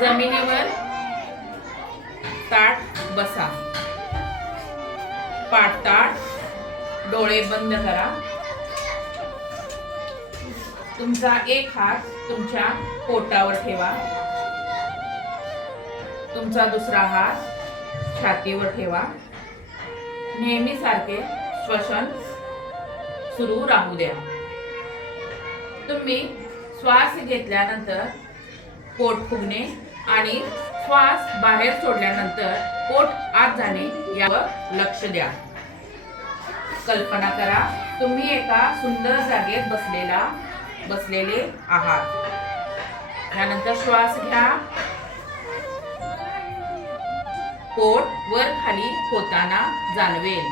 जमिनीवर ताठ बसा, पाठ ताठ, डोळे बंद करा. तुमचा एक हात तुमच्या पोटावर ठेवा, तुमचा दुसरा हात छातीवर ठेवा. नेहमी सारखे श्वसन सुरू राहू द्या. तुम्ही श्वास घेतल्यानंतर पोट फुगणे आणि श्वास बाहेर सोडल्यानंतर पोट आत जाणे यावर लक्ष द्या. कल्पना करा तुम्ही एका सुंदर जागेत बसलेले आहात. त्यानंतर श्वास घ्या. पोट वर खाली होताना जाणवेल.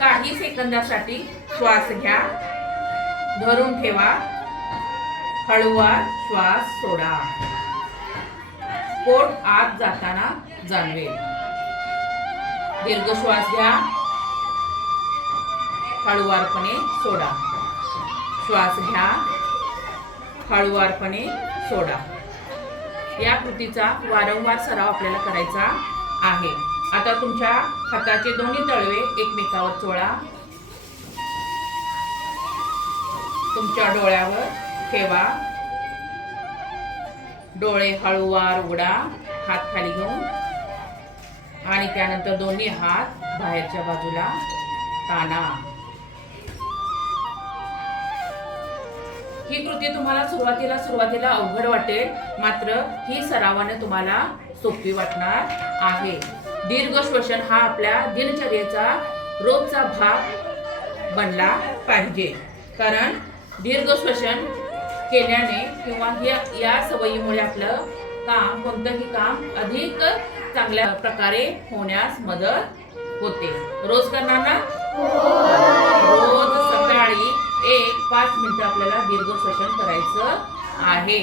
काही सेकंदासाठी श्वास घ्या, धरून ठेवा, हळूवार श्वास सोडा. पोट आत जाताना जाणवेल. दीर्घ श्वास घ्या, हळूवारपणे सोडा. श्वास घ्या, हळूवारपणे सोडा. या कृतीचा वारंवार सराव आपल्याला करायचा आहे. आता तुमच्या हाताचे दोन्ही तळवे एकमेकावर चोळा. तुमच्या डोळ्यावर ठेवा. डोळे हळूवार उघडा, हात खाली घेऊन, आणि त्यानंतर दोन्ही हात बाहेरच्या बाजूला ताणा. ही कृती तुम्हाला सुरुवातीला अवघड वाटेल, मात्र ही सरावाने तुम्हाला सोपी वाटणार आहे. दीर्घ श्वसन हा आपल्या दिनचर्येचा रोजचा भाग बनला पाहिजे, कारण दीर्घ श्वसन केल्याने किंवा या सवयीमुळे आपलं कोणतंही काम अधिक चांगल्या प्रकारे होण्यास मदत होते. रोज करणार ना? रोज सकाळी 1-5 मिनिटं आपल्याला दीर्घ श्वसन करायचं आहे.